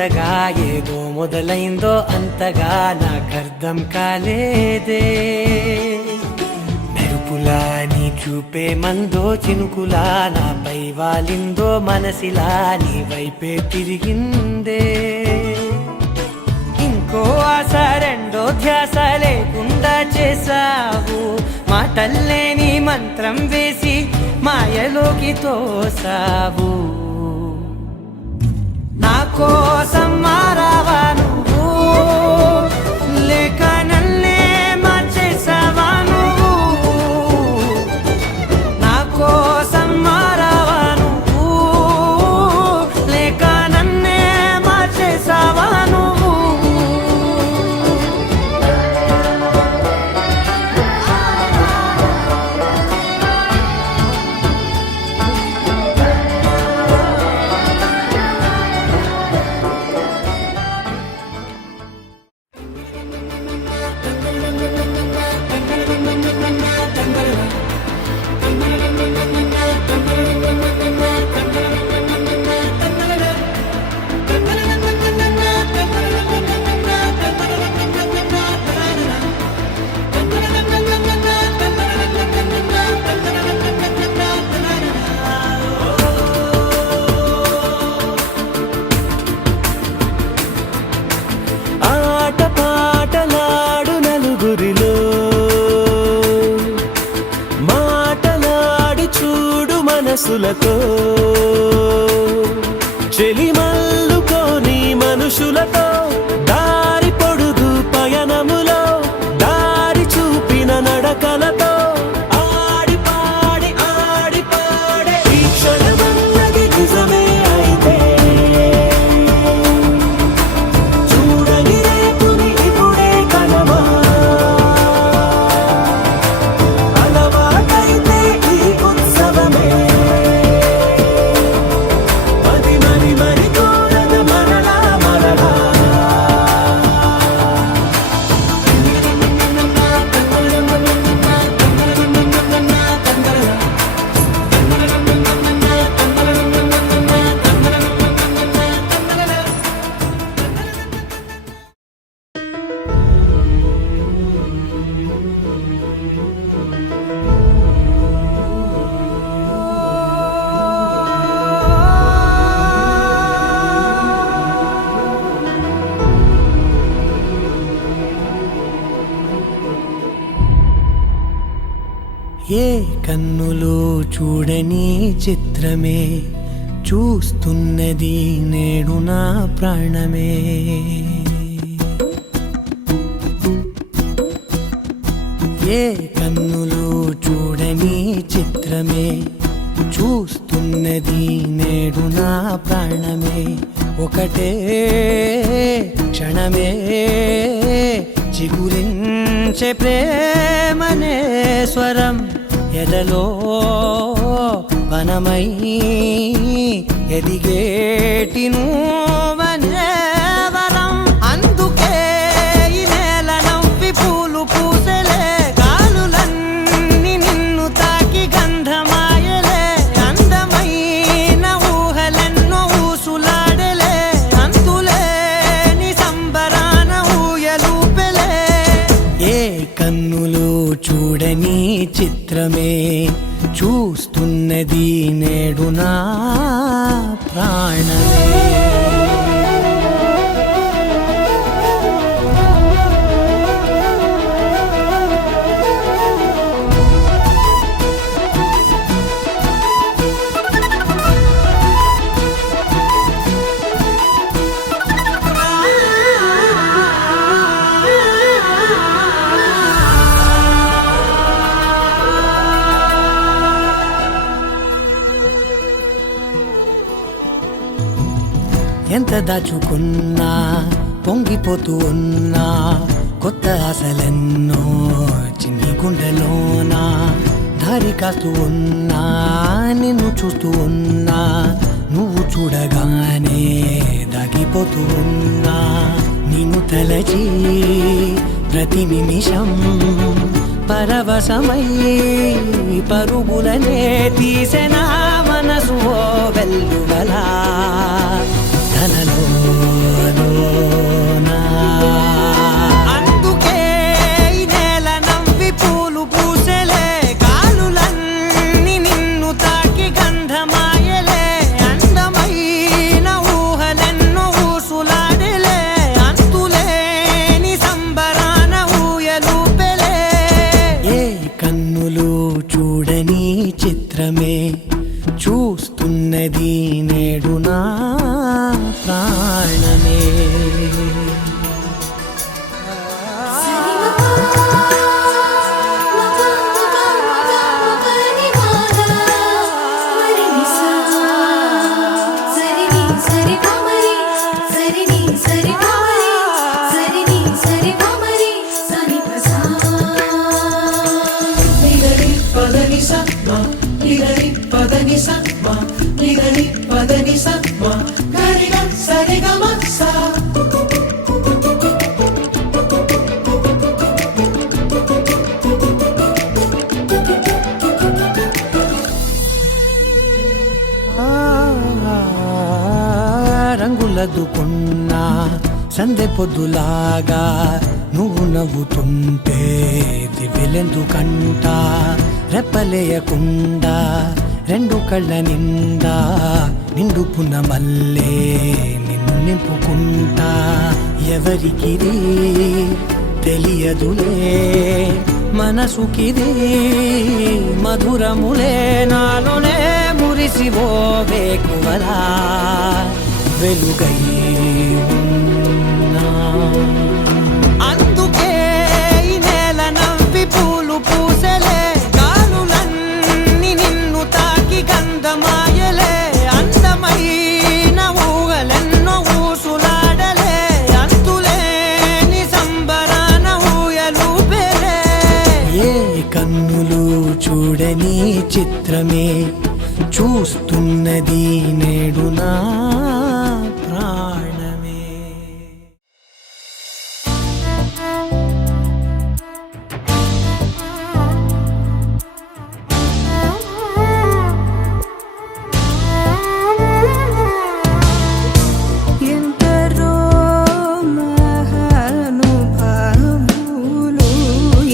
కొత్తగా ఏదో మొదలైందో అంతగా నాకర్థం కాలేదే. మెరుపులా నీ చూపే మందో చినుకులా నాపై వాలిందో మనసిలా నీ వైపే తిరిగిందే. ఇంకో ఆశ రెండో ధ్యాస లేకుండా చేసావు, మాటల్లేని మంత్రం వేసి మాయలోకి తోసావు. నా కోసం మారావా నువ్వు, లేక నన్నే మార్చేసావా నువ్వు? నా కోసం మారావా నువ్వు, లేక నన్నే మార్చేసావా నువ్వు? మనసులతో చెలిమల్లుకోని మనుషులతో దారి పొడుగు పయనములో దారి చూపిన నడకలతో ఆడి పాడి ఈ క్షణమన్నది నిజమే అయితే చూడని రేపుని ఇప్పుడే కలవా. అలవాటైతే ఈ ఉత్సవమే ఏ కన్నులు చూడని చిత్రమే చూస్తున్నది నేడు నా ప్రాణమే. ఏ కన్నులు చూడని చిత్రమే చూస్తున్నది నేడు నా ప్రాణమే. ఒకటే క్షణమే చిగురించే ప్రేమనే స్వరం ఎదలో వనమై ఎదిగేటి నువ్వనే వరం. అందుకే ఈ నేల నవ్వి పూలు పూసలే, గాలులన్నీ నిన్ను తాకి గంధమాయలే. అందమైన ఊహలెన్నో ఊసులాడలే, అంతులేని సంబరాన ఊయలూపెలే. ఏ కన్నులు చూడని చిత్రమే చూస్తున్నది నేడు నా ప్రాణమే. ఎంత దాచుకున్నా పొంగిపోతూ ఉన్నా, కొత్త ఆశలెన్నో చిన్ని గుండెలోనా దారి కాస్తూ ఉన్నా. నిన్ను చూస్తూ ఉన్నా, నువ్వు చూడగానే దాగిపోతూ ఉన్నా. నిన్ను తలచి ప్రతి నిమిషం పరవశమై పరుగులనే తీసెనా మనసు వెల్లువలా తనలో సరదుకున్నా సందె పొద్దులాగా నువ్వు నవ్వుతుంటే దివ్వెలెందుకంట రెప్పలేయకుండా రెండు కళ్ళ నిండా నిండుకున్న మల్లే నిన్ను నింపుకుంటా ఎవరికిది తెలియదులే మనసుకిది మధురములే నాలోనే మురిసివో వేకువలా వెలుగై ఉన్నా అందుకే ఈ నేల నవ్వి పూలు పూసలే గాలులన్నీ నిన్ను తాకి గంధమాయలే అందమైన ఊగలెన్నో ఊసులాడలే అంతులేని సంబరాన ఊయలూపెలే ఏ కన్నులు చూడని చిత్రమే చూస్తున్నది నేడు నా ప్రాణమే. ఎందరో మహానుభావులు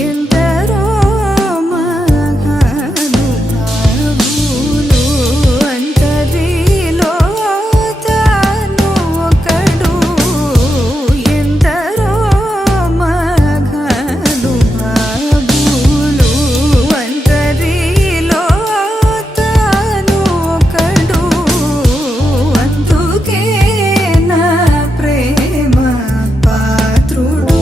ఎందరో మహానుభావులు అంతరిలో తాను ఒకడు ఎందరో మహానుభావులు అంతరిలో తాను ఒకడు అందుకే నా ప్రేమ పాత్రుడు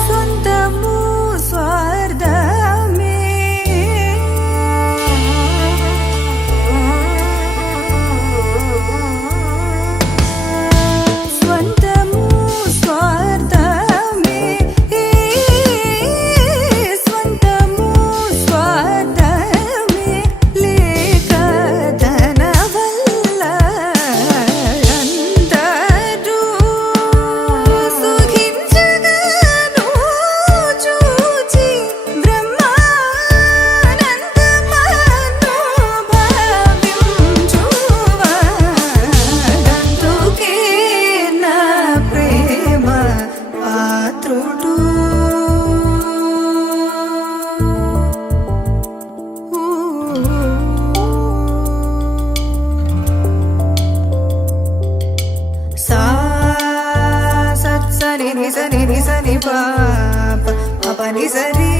సొంతము స్వార్థమే స్వంతము స్వార్థమే స్వంతము స్వార్థమే లేక తన వల్ల అందరూ సుఖించగను చూచి బ్రహ్మానందమను భావించువాడందుకే నా ప్రేమ పాత్రుడు సా సత్ సని ని సని పాప పప ని సరి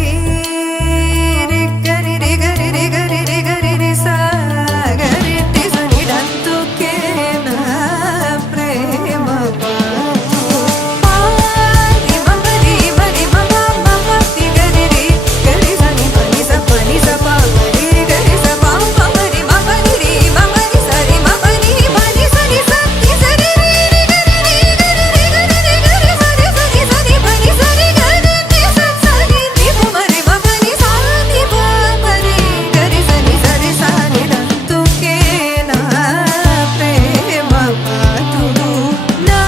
రి గరి రి గరి రి గరి రి గరి రి సా గరి టి సని డందుకే నా ప్రేమ పాత్రుడు మమరి మరి మమ మమ తి గరి రి గరి సని పని స పా గరి గరి స పా మమరి మమరి రి మమరి సరి మమరి పని సని సతి సరి రి గరి రి గరి రి గరి రి గరి సరి సని సని పని సరి గరి రి సత్ సని ని మమరి మమరి సని పా మరి గరి సని సరి సని డందుకే నా ప్రేమ పాత్రుడు నా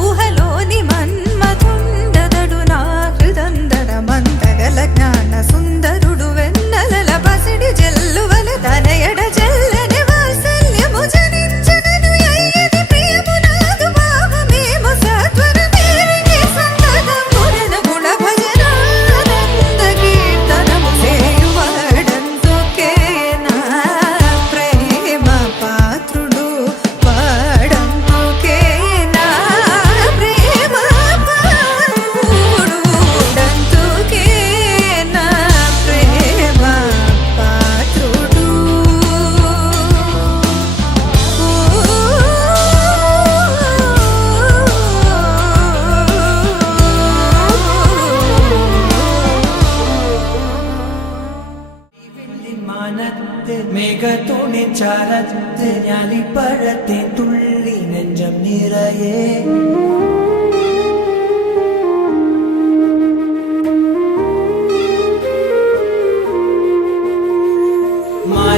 ఊహలోని మన్మథుండదడు నా హృదందర మందగల జ్ఞాన సుందరుడు వెన్నెలల పసిడి జల్లువల తన ఎడ జల్లని వాత్సల్యము జనించగను అయ్యది ప్రియము నాదు భావమేమో సత్వరమేరిని సంతతమురన గుణ భజనానంద కీర్తనము చేయువాడందుకే నా ప్రేమ పాత్రుడు వాడందుకే నా ప్రేమ పాత్రుడు డందుకే నా ప్రేమ పాత్రుడు മാനത്ത് മേഘത്തോണി ചാരത്ത് ഞാലിപ്പഴത്തെ തുള്ളി നെഞ്ചം നിറയെ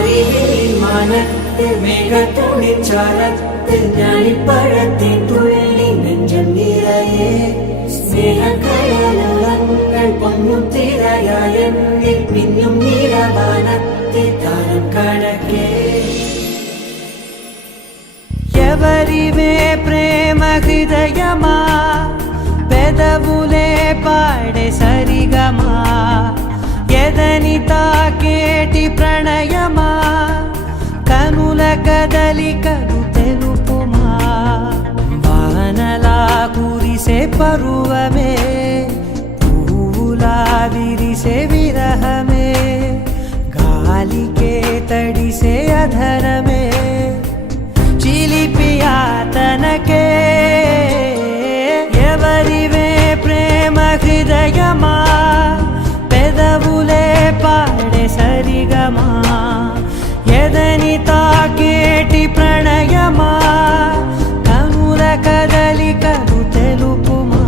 മാരിവില്ലിൻ മാനത്ത് മേഘത്തുണിൻ ചാരത്ത് ഞാലിപ്പഴത്തിൻ തുള്ളി നെഞ്ചം നിറയെ സ്നേഹക്കടലുകൾ പൊന്നും തിരയായെന്നിൽ മിന്നും നീലവാനത്തിൽ താരം കടക്കേ ఎవరివే ప్రేమ హృదయమా పెదవులే పాడే సరిగమా ఎదని తాకేటి ప్రణయమా కనుల కదలికలు తెలుపుమా వానలా కురిసే పరువమే పువ్వులా విరిసే విరహమే గాలికే తడిసే అధరమే చిలిపియా తనకే ఎవరివే ప్రేమ హృదయమా పెదవులే పాడే సరిగమా ఎదని తాకేటి ప్రణయమా కనుల కదలికలు తెలుపుమా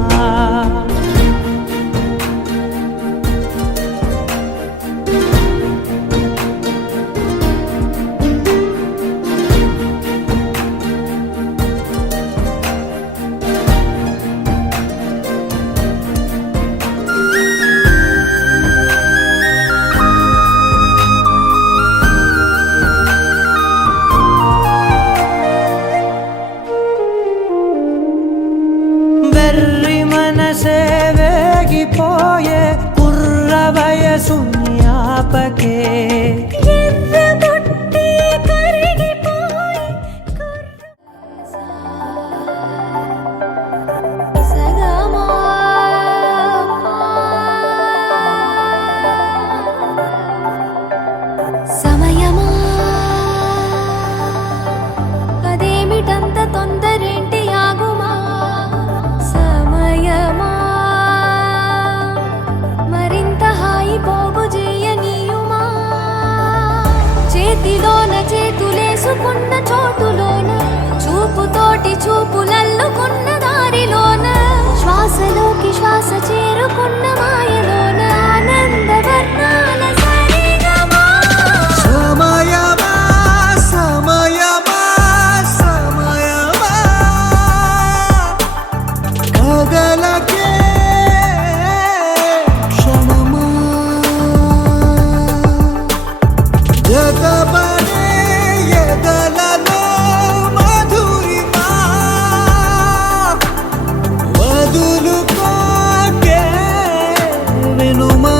వెర్రి మనసే వేగిపోయే కుర్ర వయసు జ్ఞాపకే ఎర్రబొట్టి కరిగిపోయి సగమా సమయమా అదేమిటంత తొందరేంటి ఆగుమా సమయమా మరింత హాయి పోగు చేయనీయుమా చేతిలోన చేతులేసుకున్న చోటులోన చూపుతోటి చూపులల్లుకున్న దారిలోన శ్వాసలోకి శ్వాస చేరుకున్న మాయలోన ఆనంద వర్ణాల సరిగమా సమయమా సమయమా సమయమా కదలకే క్షణమా జతపడే ఎదలలో మధురిమా వదులుకోకే వినుమా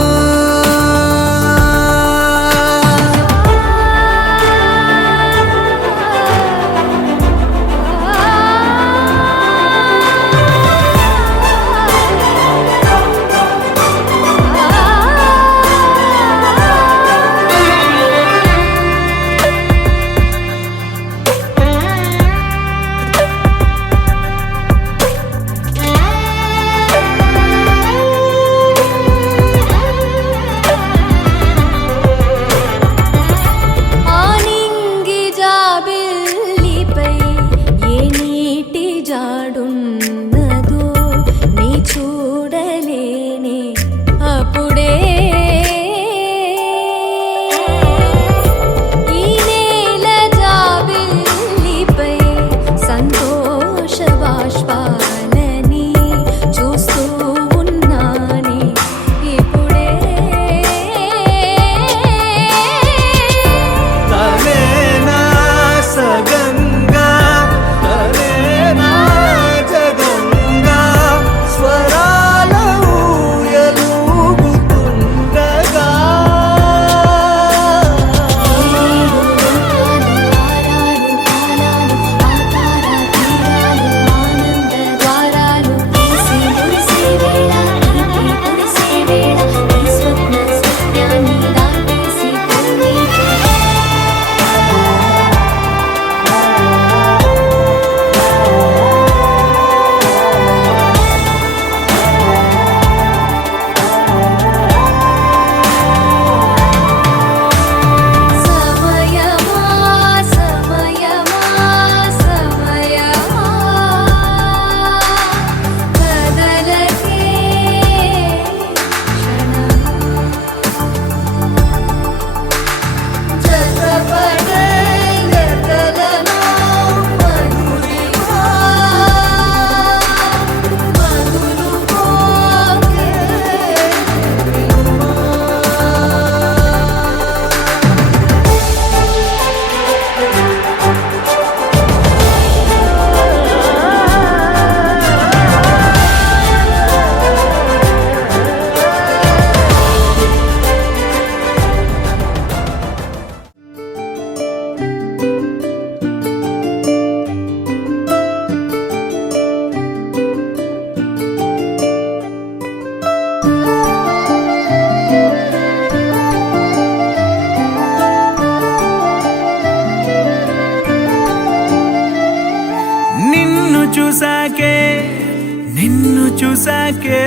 చూసాకే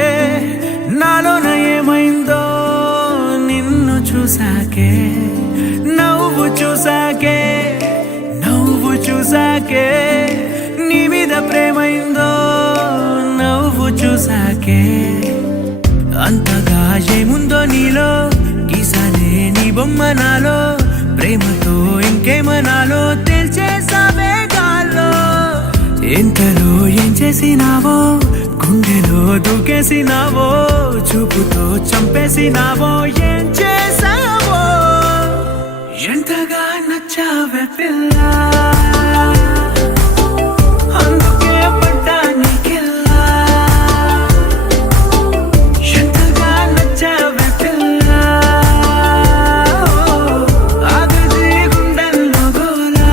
నాలోన ఏమైందో నిన్ను చూసాకే నువ్వు చూసాకే నీ మీద ప్రేమైందో నువ్వు చూసాకే అంతగా ఏముందో నీలో గీసానే నీ బొమ్మ నాలో ప్రేమతో ఇంకేమనాలో తెలిచేసావే గాల్లో ఎంతలో ఏం చేసినావో గుండెలో దూకేసినావో చూపుతో చంపేసినావో ఏం చేసావో ఎంతగా నచ్చావే పిల్ల అందుకే పడ్డా నీకెల్లా ఎంతగా నచ్చావే పిల్ల ఆగది గుండెల్లో గోలా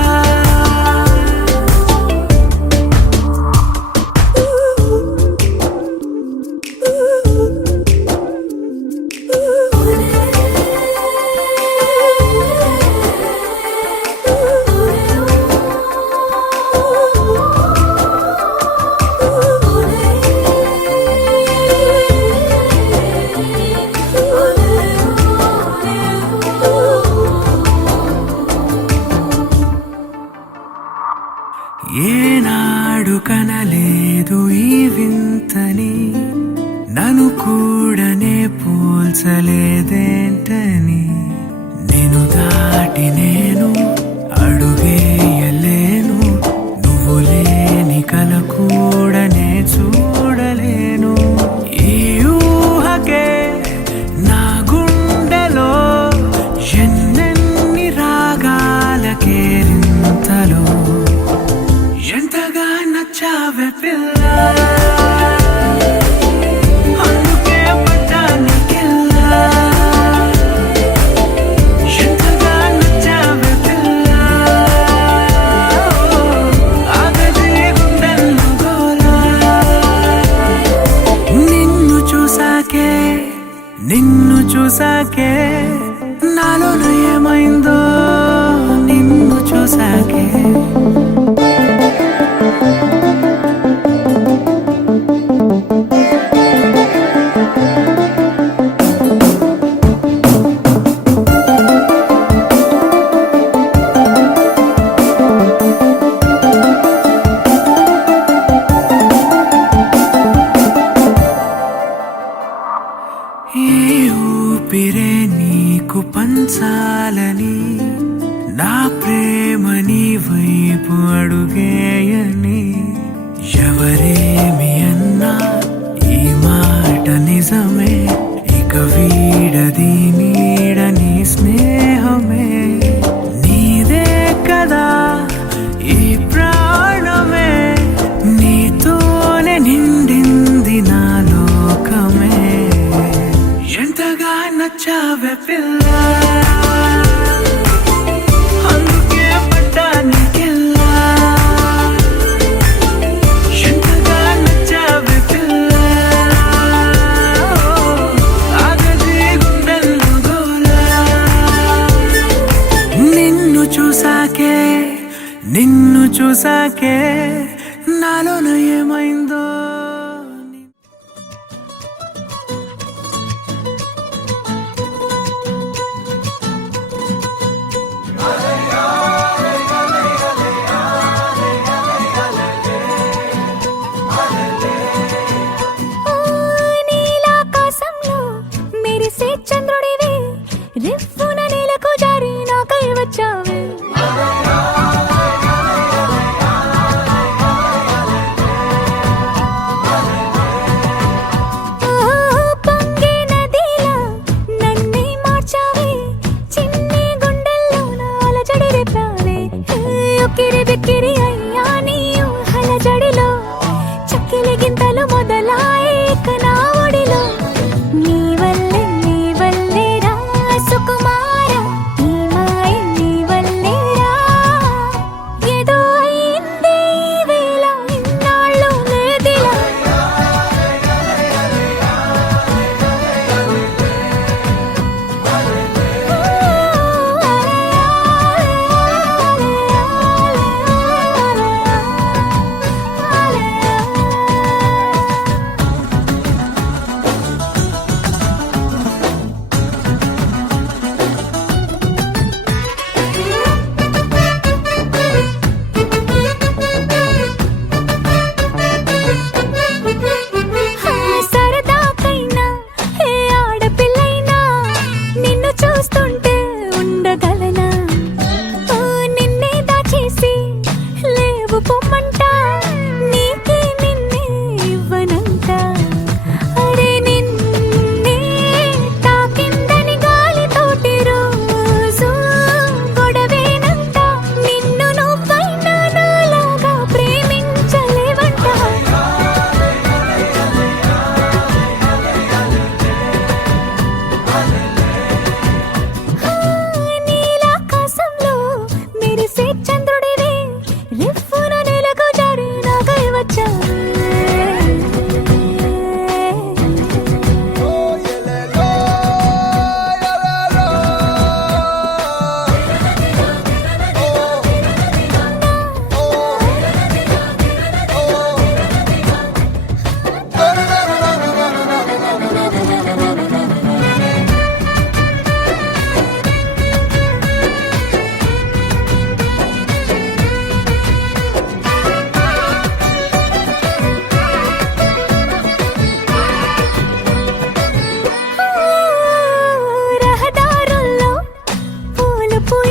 ఏనాడు కనలేదు ఈ వింతని నన్ను కూడానే పోల్చలేదేంటని నేను దాటి నేను అడుగేయలేను నువ్వు లేని కల కూడానే చూడలేను ఈ ఊహకే నా గుండెలో ఎన్నెన్ని రాగాలకేరింతలో ఎంతగా నచ్చావే పిల్ల అందుకే పడ్డా నీకెల్లా ఎంతగా నచ్చావే పిల్ల ఆగది గుండెల్లో గోలా నిన్ను చూసాకే నాలోన ఏమైందో నిన్ను చూసాకే ఈ ఊపిరే నీకు పంచాలని నా ప్రేమ నీ వైపు అడుగేయని ఎవరేమి అన్నా ఈ మాట నిజమే ఇక వీడది నీడని స్నేహమే నీదే కదా ఈ ప్రాణమే నీతోనే నిండింది నా లోకమే ఎంతగా నచ్చావే పిల్ల అందుకే పడ్డా నీకెల్లా ఎంతగా నచ్చావే పిల్ల ఆగది గుండెల్లో గోలా నిన్ను చూసాకే నాలోన ఏమైందో నీలాకాశంలో మెరిసే చంద్రుడివి రిఫ్ఫున నేలకు జారి నాకై వచ్చావే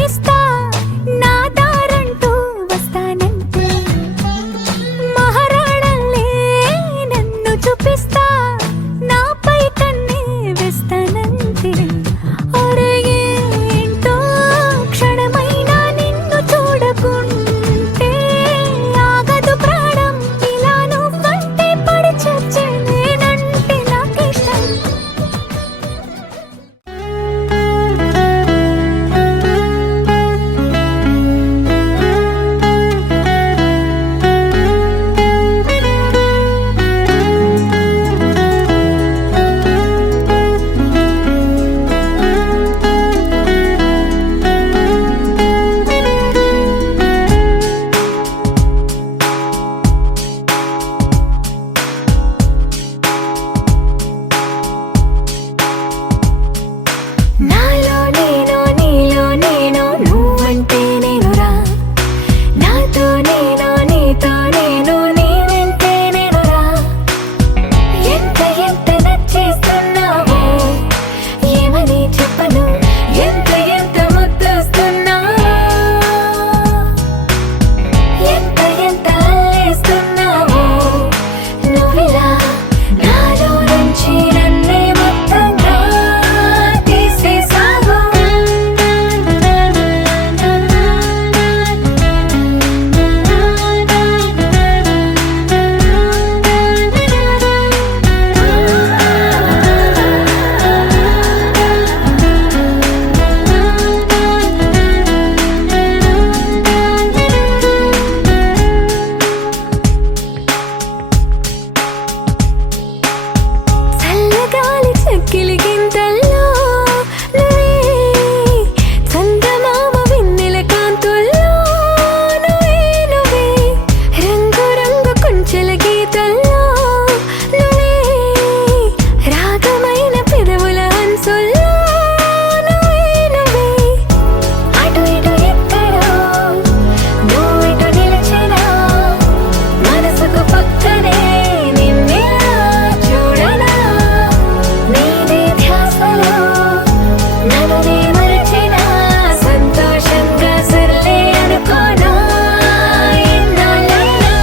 ఇస్తా నా దారంటూ వస్తానంటే మహారాణల్లే నన్ను చూపిస్తా నాపై కన్నే వేస్తానంటే అరే ఏంటో క్షణమైనా నిన్ను చూడకుంటే ఆగదు ప్రాణం ఇలా నువ్వంటే పడి చచ్చే నేనంటే నాకిష్టం నాలో నేను నీలో నేను నువ్వంటే నేనురా నాతో నేను నీతో నేను నీ వెంటే నేనురా ఎంత ఎంత నచ్చేస్తున్నావో ఏమని చెప్పను ఎంత ఎంత ముద్దొస్తున్నావో ఎంత ఎంత అల్లేస్తున్నావో నువ్విలా నాలో నుంచి నన్నే మొత్తంగా తీసేసావు చల్లగాలి చెక్కిలి గింతల్లో నువ్వే చందమామ వెన్నెల కాంతుల్లో నువ్వే నువ్వే రంగు రంగు కొంచెల గీతల్లో నువ్వే రాగమైన పెదవుల హంసుల్లో నువ్వే నువ్వే అటు ఇటు ఎక్కడో నువ్వు ఇటు నిలిచినా మనసుకు పక్కనే నిన్నిలా చూడనా నీదే ధ్యాసలో నన్ను నే మరచినా సంతోషంగా సర్లే అనుకోనా ఎన్నాళ్ళైనా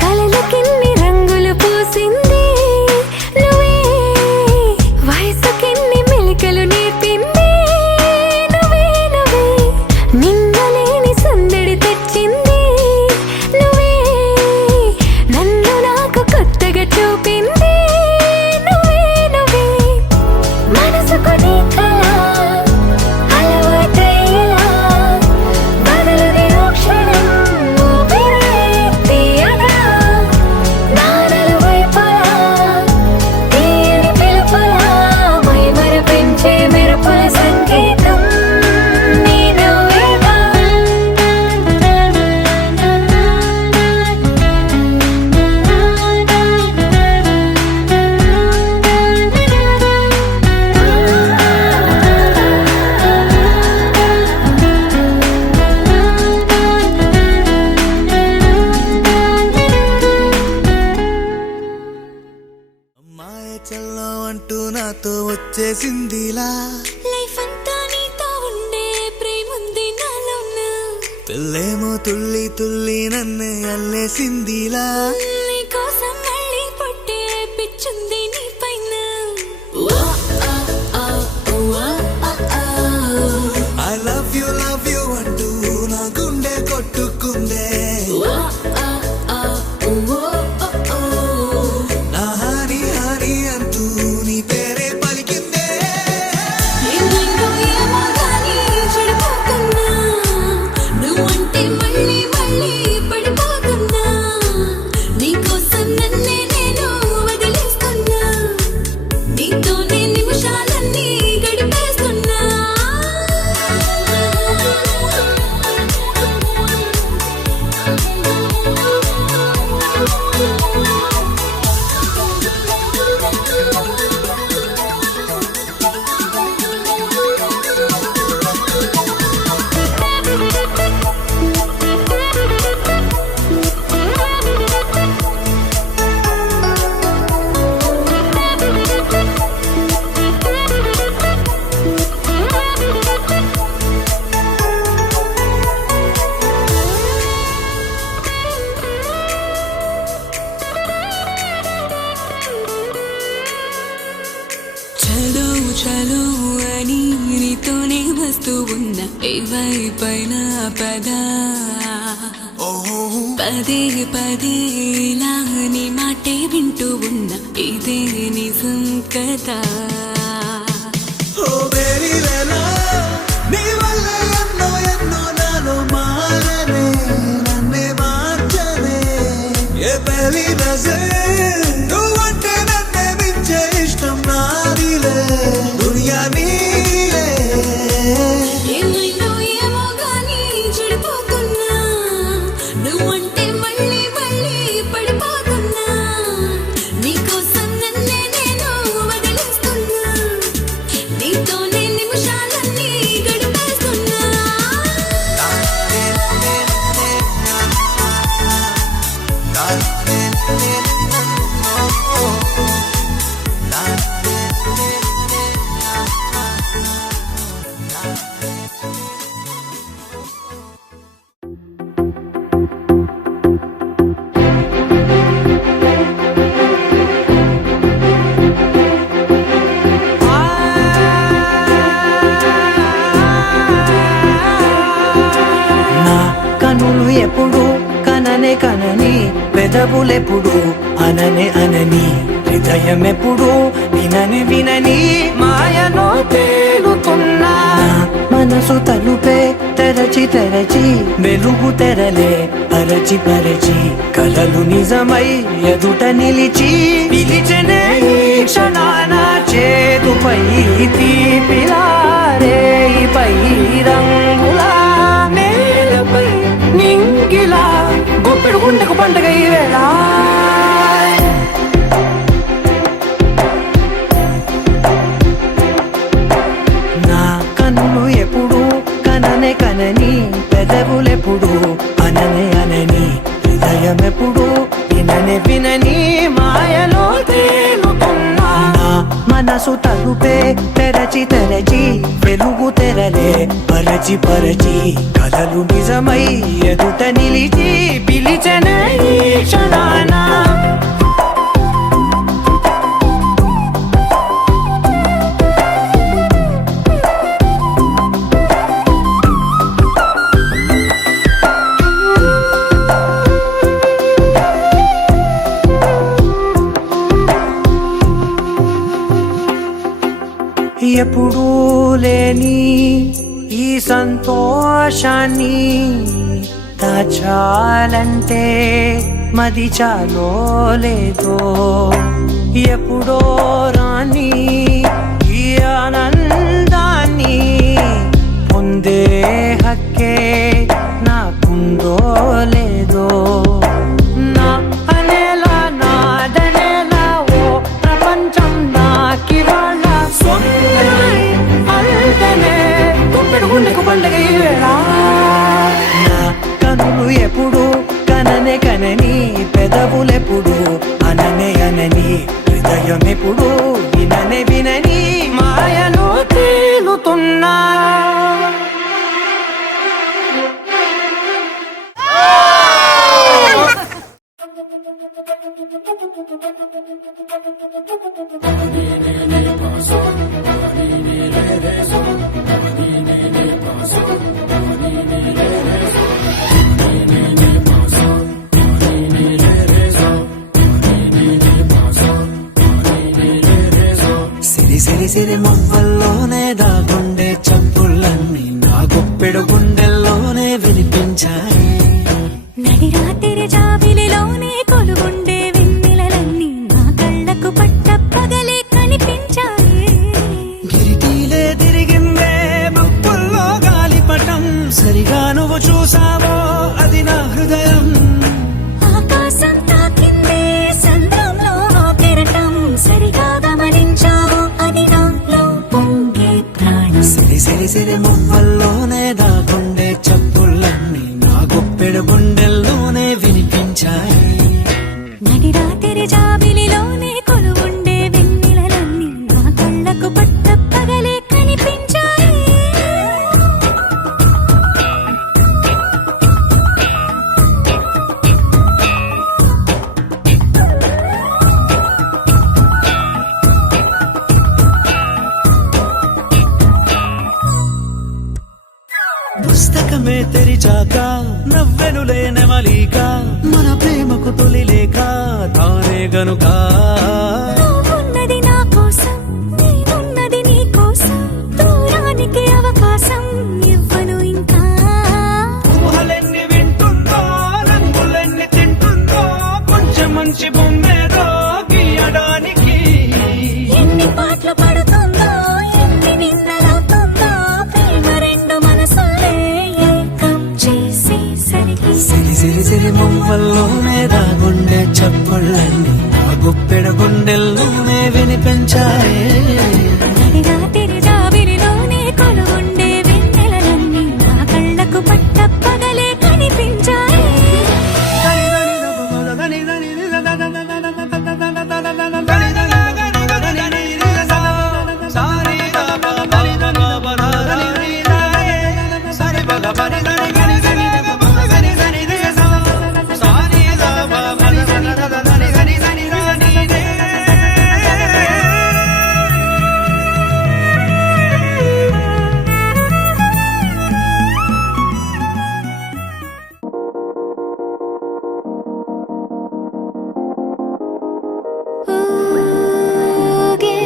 కలలకిన్ని రంగులు పూసింది నువ్వే వయసుకిన్ని మెలికలు నేర్పింది నువ్వే నువ్వే నిన్నలేని సందడి తెచ్చింది నువ్వే నన్ను నాకు కొత్తగా చూపింది నువ్వే నువ్వే మనసుకు నీ కళ అలవాటయ్యేలా బదులుది ఓ క్షణం ఊపిరే తీయగా నానలు వైపులా తీయని పిలుపులా మైమరపించే మెరుపుల సంగీతం నీ నువ్వేగా అమ్మాయి చల్లో అంటూ నాతో వచ్చేసిందిలా లైఫ్ అంతా నీతో ఉండే ప్రేముంది నాలోన పిల్లేమో తుల్లి తుల్లి నన్ను అల్లేసిందిలా నీ కోసం మళ్ళీ పుట్టే పిచ్చుంది నీ పైన ఐ లవ్ యూ అంటూ నా గుండె కొట్టుకుందే నా హరి హరి అంటూ నీ పేరే పలికిందే ఏంటో ఏమో కానీ చెడిపోతున్నా నువ్వంటే మళ్ళీ మళ్ళీ పడిపోతున్నా నీ వస్తూ ఉన్న ఏవైపైన పదా పదే పదే ఇలా నీ మాటే వింటూ ఉన్న ఇదే నిజం కదా ఓ బేబీ లేలా నీ వల్ల ఎన్నో ఎన్నో నాలో మారనే నన్నే మార్చనే ఏ పెళ్లి నజే నువ్వంటే నన్నే మించే ఇష్టం నాదిలే దునియా నీలే ఏమైందో ఏమో గానీ చెడిపోతున్నా నువ్వంటే మళ్ళీ మళ్ళీ పడిపోతున్నా నీకోసం నన్నే నేను వదిలేస్తున్నా నీతోనే నిమిషాలన్నీ గడిపేస్తున్నా నా కనులు ఎప్పుడు కననే కనని పెదవులెప్పుడు అననే అనని హృదయం ఎప్పుడు వినని వినని మాయలో తేలుతున్నా మనసు తలుపే తెరచి తెరచి వెలుగు తెరలే పరచి పరచి కలలు నిజమై ఎదుట నిలిచి పిలిచనే ఈ క్షణాన చేతుపై తీపిలారే పై రంగులా నేలపై నింగిలా గొప్పెడు గుండెకు పండగ ఈ వేళ నా కన్నులు ఎప్పుడు కననే కనని పెదవులెప్పుడు అననే అనని హృదయం ఎప్పుడు విననే వినని మాయలో తేలుతున్నా నా మనసు తలుపే తెరచి తెరచి వెలుగు తెరలే పరచి పరచి కలలు నిజమై ఎదుట నిలిచి పిలిచనే ఈ క్షణాన ఎప్పుడూ లేని ఈ సంతోషాన్ని దాచాలంటే మది చాలో లేదో ఎప్పుడో రాని ఈ ఆనందాన్ని పొందే హక్కే నాకుందో లేదో నా అనేలా నాదనేలా ఓ ప్రపంచం నాకివాళ అల్దనే గుప్పెడు గుండెకు పండగ ఈ వేళ నా కనులు ఎప్పుడు కననే కనని పెదవులెప్పుడు అననే అనని హృదయం ఎప్పుడు విననే వినని మాయలో తేలుతున్నా సిరి సిరి సిరి మొవ్వల్లోనే దాగుండే చప్పుళ్ళన్నీ నా గుప్పెడు గుండెల్లోనే వినిపించాయి నడి రాత్రి జాబిలిలోనే కొలుగుండే వెన్నెలలన్నీ నా కళ్ళకు పట్ట పగలే కనిపించాయి గిరిటీలే తిరిగిందే మప్పుల్లో గాలిపటం సరిగా నువ్వు చూసావో అది నా హృదయం ఆకాశం తాకిందే సంద్రంలో కెరటం సరిగా గమనించావు అది నాలో పొంగే ప్రాణం సిరి సిరి సిరి మొవ్వల్లోనే దాగుండే చప్పుళ్ళన్నీ నా గుప్పెడు గుండెల్లోనే వినిపించాయి నడి రాత్రి జాబిలిలోనే కొలువుండే వెన్నెలలన్నీ నా కళ్ళకు పట్ట పగలే కనిపించాయి లోకమే తెరిచాక నవ్వెనులే నెమలిక మన ప్రేమకు తొలి లేక తానే గనుక నువ్వున్నది నా కోసం నేనున్నది నీ కోసం దూరానికి అవకాశం ఇవ్వను ఇంకా ఊహలెన్ని వింటుందో రంగులెన్ని తింటుందో కొంచెం మంచి బొమ్మేదో గీయడానికి ఎన్ని పాటలు పడుతుందో ఎన్ని నిన్నలవుతుందో ప్రేమ రెండు మనసులే ఏకం చేసేసరికి సిరి సిరి సిరి మొవ్వల్లోనే దాగుండే చప్పుళ్ళన్నీ ఆ గుప్పెడ గుండెల్లోనే వినిపించాయే నడిగా తిరిజావిరిలోనే కొలువుండే వెన్నెలలన్నీ నా కళ్ళకు పట్ట పగలే కనిపించాయి ఊగే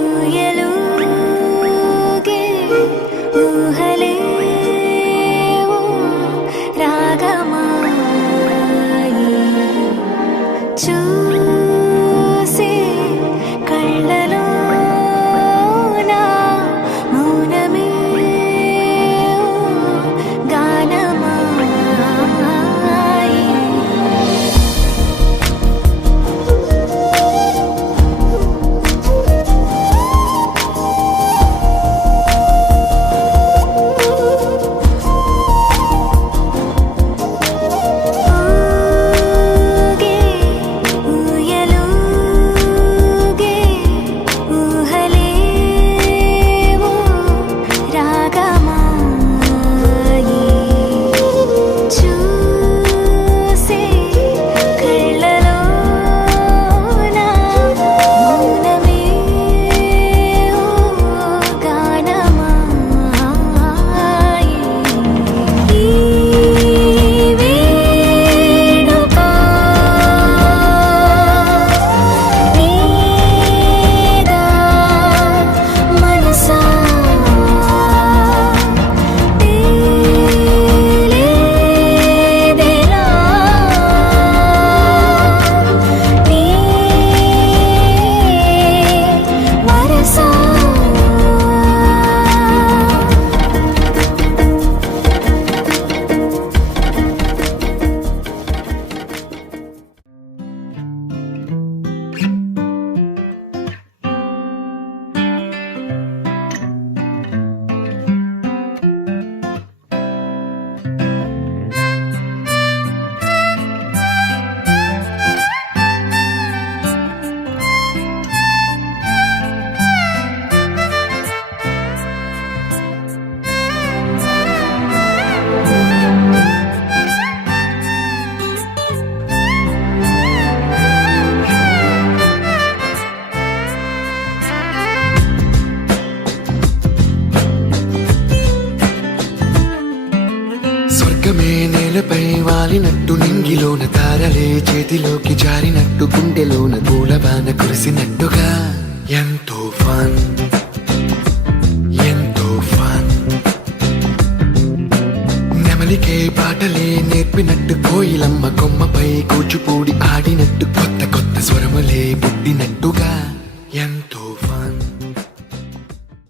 ఊయలూగే ఊహలే ఓ రాగమాయి చూసే కళ్ళలోన మౌనమే ఓ గానమాయి ఊగే ఊయలూగే ఊహలే ఓ రాగమాయి చూసే కళ్ళలోన మౌనమే ఓ గానమాయి ఈ వేడుక నీదా మనసా తేలేదెలా నీ వరసా స్వర్గమే నేలపై వాలినట్టు నింగిలోన తారలే చేతిలోకి జారినట్టు గుండెలోన పూలబాన కురిసినట్టుగా ఎంతో ఫన్ ఎంతో ఫన్ నెమలికే పాటలే నేర్పినట్టు కోయిలమ్మ కొమ్మపై కూచిపూడి ఆడినట్టు కొత్త కొత్త స్వరములే పుట్టినట్టుగా ఎంతో ఫన్